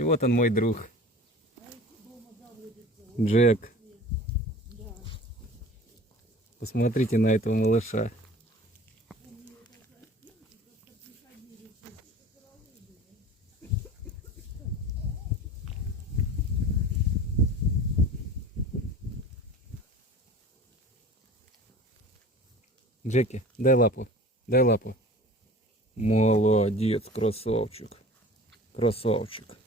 И вот он, мой друг. Джек. Посмотрите на этого малыша. Джеки, дай лапу. Дай лапу. Молодец, красавчик. Красавчик.